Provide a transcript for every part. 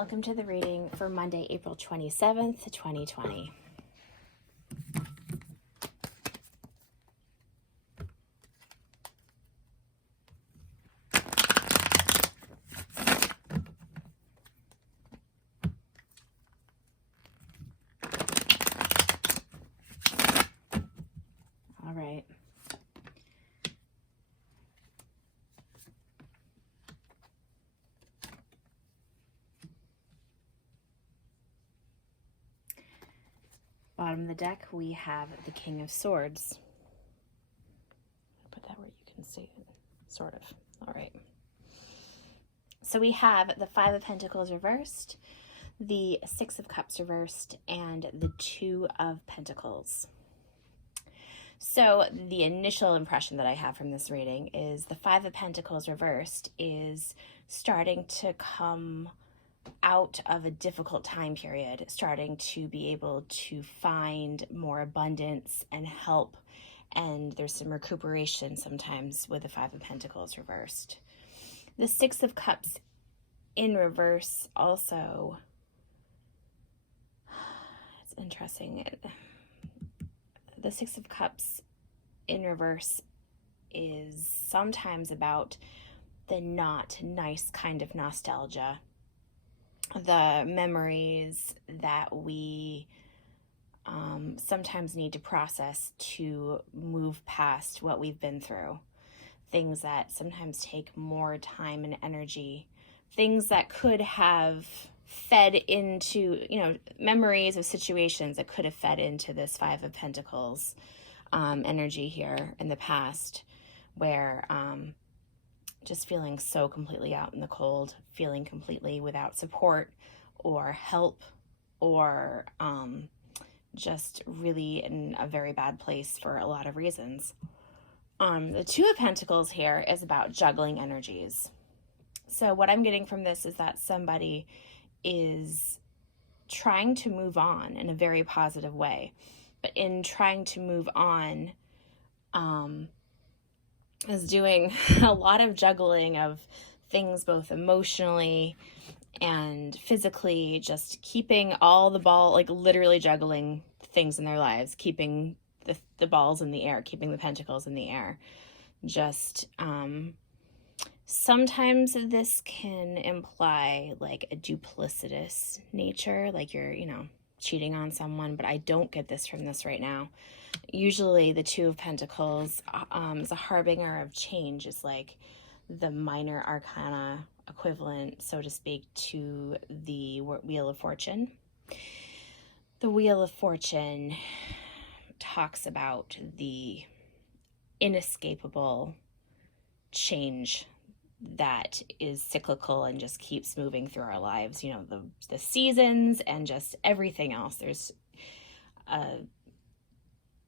welcome to the reading for Monday, April 27th, 2020. All right. Bottom of the deck, we have the King of Swords. Put that where you can see it, sort of. All right. So we have the Five of Pentacles reversed, the Six of Cups reversed, and the Two of Pentacles. So the initial impression that I have from this reading is the Five of Pentacles reversed is starting to come out of a difficult time period, starting to be able to find more abundance and help, and there's some recuperation sometimes with the Five of Pentacles reversed. The Six of Cups in reverse also, it's interesting. The Six of Cups in reverse is sometimes about the not nice kind of nostalgia, the memories that we sometimes need to process to move past what we've been through. Things that sometimes take more time and energy. Things that could have fed into, memories of situations that could have fed into this Five of Pentacles energy here in the past, where just feeling so completely out in the cold, feeling completely without support or help, or just really in a very bad place for a lot of reasons. The Two of Pentacles here is about juggling energies. So what I'm getting from this is that somebody is trying to move on in a very positive way, but in trying to move on, is doing a lot of juggling of things, both emotionally and physically, just keeping all the ball, like literally juggling things in their lives, keeping the balls in the air, keeping the pentacles in the air. Just sometimes this can imply like a duplicitous nature, like you're, cheating on someone, but I don't get this from this right now. Usually the Two of Pentacles is a harbinger of change. It's like the minor arcana equivalent, so to speak, to the Wheel of Fortune. The Wheel of Fortune talks about the inescapable change that is cyclical and just keeps moving through our lives, the seasons and just everything else. There's a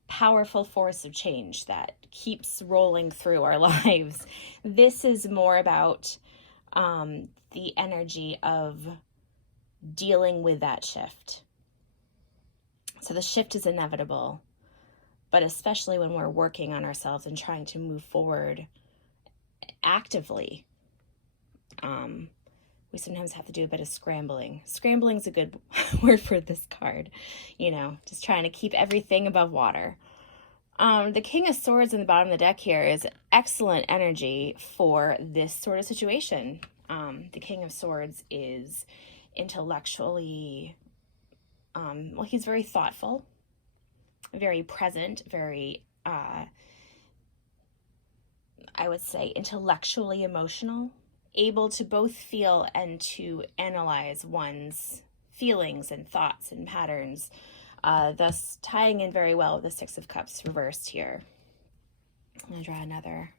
powerful force of change that keeps rolling through our lives. This is more about the energy of dealing with that shift. So the shift is inevitable, but especially when we're working on ourselves and trying to move forward actively, we sometimes have to do a bit of scrambling. Scrambling is a good word for this card, just trying to keep everything above water. The King of Swords in the bottom of the deck here is excellent energy for this sort of situation. The King of Swords is intellectually, he's very thoughtful, very present, very, I would say intellectually emotional, able to both feel and to analyze one's feelings and thoughts and patterns, thus tying in very well with the Six of Cups reversed here. I'm going to draw another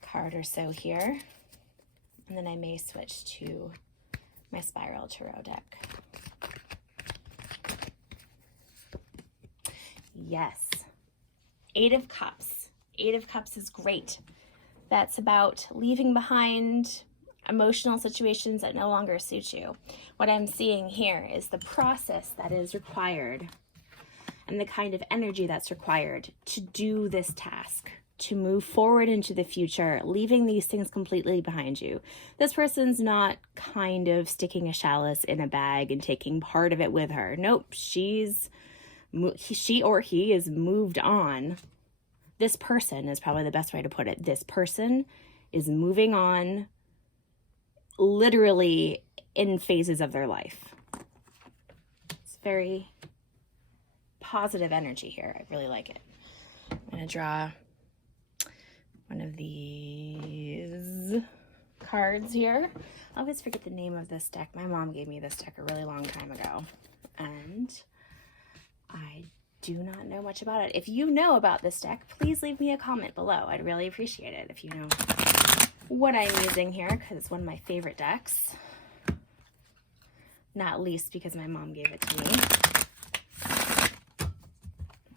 card or so here, and then I may switch to my Spiral Tarot deck. Yes, Eight of Cups. Eight of Cups is great. That's about leaving behind emotional situations that no longer suit you. What I'm seeing here is the process that is required and the kind of energy that's required to do this task, to move forward into the future, leaving these things completely behind you. This person's not kind of sticking a chalice in a bag and taking part of it with her. Nope, she or he is moved on. This person is probably the best way to put it. This person is moving on literally in phases of their life. It's very positive energy here. I really like it. I'm going to draw one of these cards here. I always forget the name of this deck. My mom gave me this deck a really long time ago, and I do not know much about it. If you know about this deck, please leave me a comment below. I'd really appreciate it if you know what I'm using here, because it's one of my favorite decks. Not least because my mom gave it to me.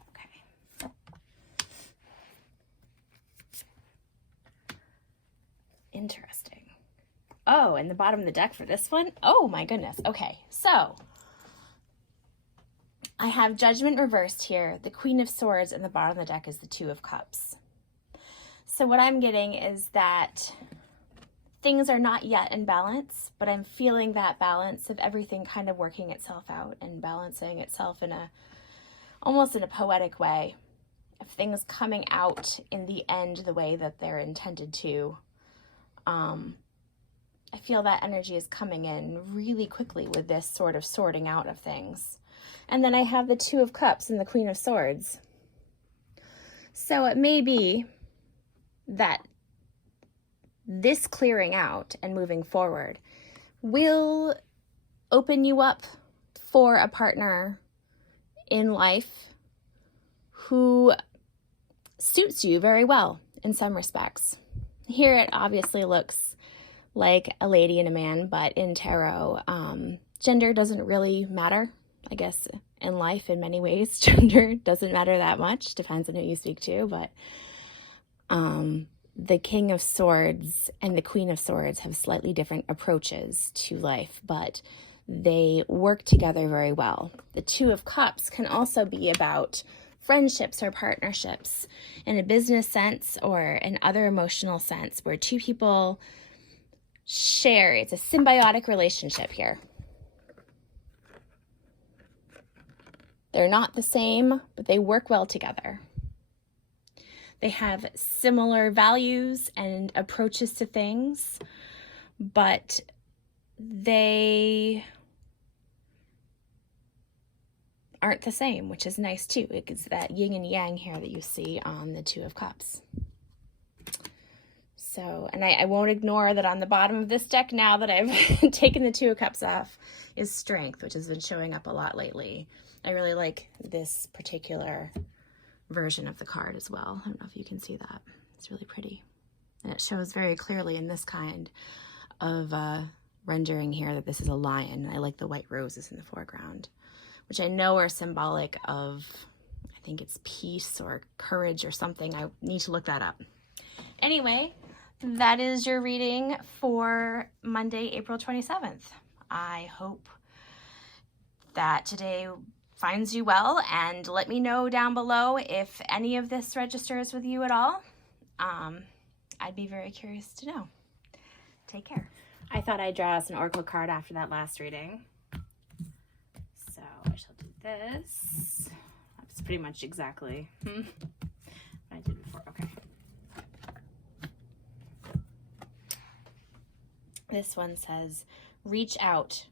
Okay. Interesting. Oh, and the bottom of the deck for this one? Oh my goodness. Okay, so I have Judgment reversed here, the Queen of Swords, and the bottom of the deck is the Two of Cups. So what I'm getting is that things are not yet in balance, but I'm feeling that balance of everything kind of working itself out and balancing itself in almost in a poetic way, of things coming out in the end the way that they're intended to. I feel that energy is coming in really quickly with this sort of sorting out of things. And then I have the Two of Cups and the Queen of Swords. So it may be that this clearing out and moving forward will open you up for a partner in life who suits you very well in some respects. Here it obviously looks like a lady and a man, but in tarot, gender doesn't really matter. I guess in life, in many ways, gender doesn't matter that much. Depends on who you speak to, but the King of Swords and the Queen of Swords have slightly different approaches to life, but they work together very well. The Two of Cups can also be about friendships or partnerships in a business sense or in other emotional sense, where two people share. It's a symbiotic relationship here. They're not the same, but they work well together. They have similar values and approaches to things, but they aren't the same, which is nice too. It's that yin and yang here that you see on the Two of Cups. So, and I won't ignore that on the bottom of this deck, now that I've taken the Two of Cups off, is Strength, which has been showing up a lot lately. I really like this particular version of the card as well. I don't know if you can see that. It's really pretty. And it shows very clearly in this kind of rendering here that this is a lion. I like the white roses in the foreground, which I know are symbolic of, I think it's peace or courage or something. I need to look that up. Anyway, that is your reading for Monday, April 27th. I hope that today finds you well, and let me know down below if any of this registers with you at all. I'd be very curious to know. Take care. I thought I'd draw us an oracle card after that last reading. So I shall do this. That's pretty much exactly what I did before. Okay. This one says, reach out.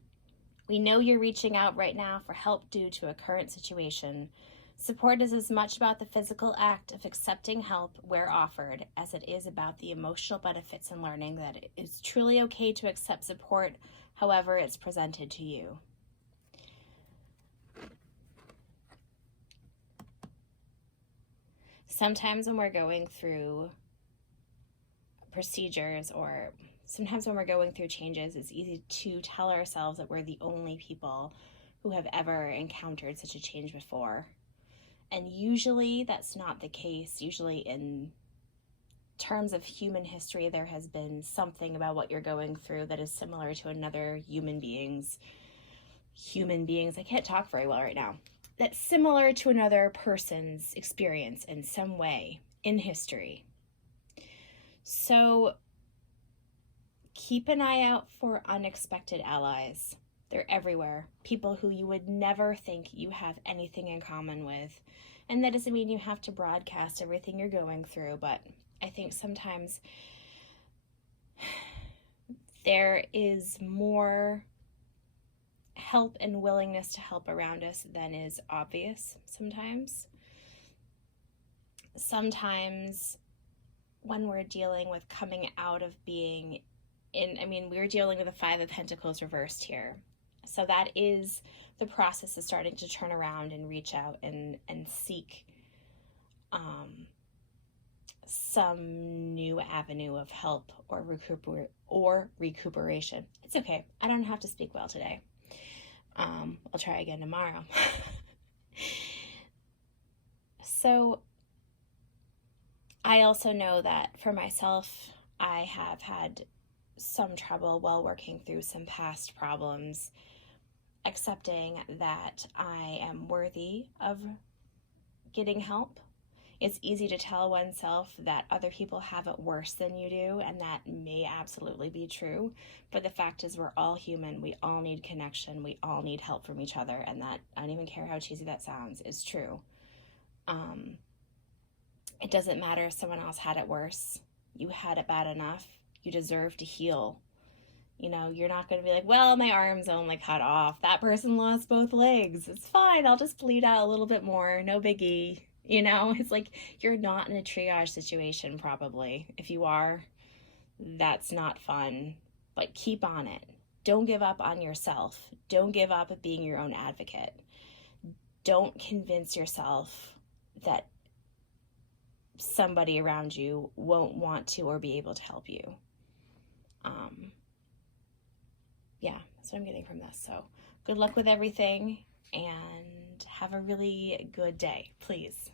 We know you're reaching out right now for help due to a current situation. Support is as much about the physical act of accepting help where offered as it is about the emotional benefits and learning that it is truly okay to accept support however it's presented to you. Sometimes when we're going through procedures or sometimes when we're going through changes, it's easy to tell ourselves that we're the only people who have ever encountered such a change before. And usually that's not the case. Usually in terms of human history, there has been something about what you're going through that is similar to another human being's. I can't talk very well right now. That's similar to another person's experience in some way in history. So keep an eye out for unexpected allies. They're everywhere. People who you would never think you have anything in common with. And that doesn't mean you have to broadcast everything you're going through, but I think sometimes there is more help and willingness to help around us than is obvious sometimes. Sometimes when we're dealing with coming out of being we're dealing with the Five of Pentacles reversed here. So that is the process of starting to turn around and reach out and seek some new avenue of help or recuperation. It's okay. I don't have to speak well today. I'll try again tomorrow. So I also know that for myself, I have had some trouble while working through some past problems, accepting that I am worthy of getting help. It's easy to tell oneself that other people have it worse than you do, and that may absolutely be true. But the fact is, we're all human. We all need connection. We all need help from each other. And that, I don't even care how cheesy that sounds, is true. It doesn't matter if someone else had it worse. You had it bad enough. You deserve to heal. You know, you're not going to be like, well, my arm's only cut off. That person lost both legs. It's fine. I'll just bleed out a little bit more. No biggie. You know, it's like you're not in a triage situation probably. If you are, that's not fun. But keep on it. Don't give up on yourself. Don't give up at being your own advocate. Don't convince yourself that somebody around you won't want to or be able to help you. Yeah, that's what I'm getting from this. So good luck with everything and have a really good day, please.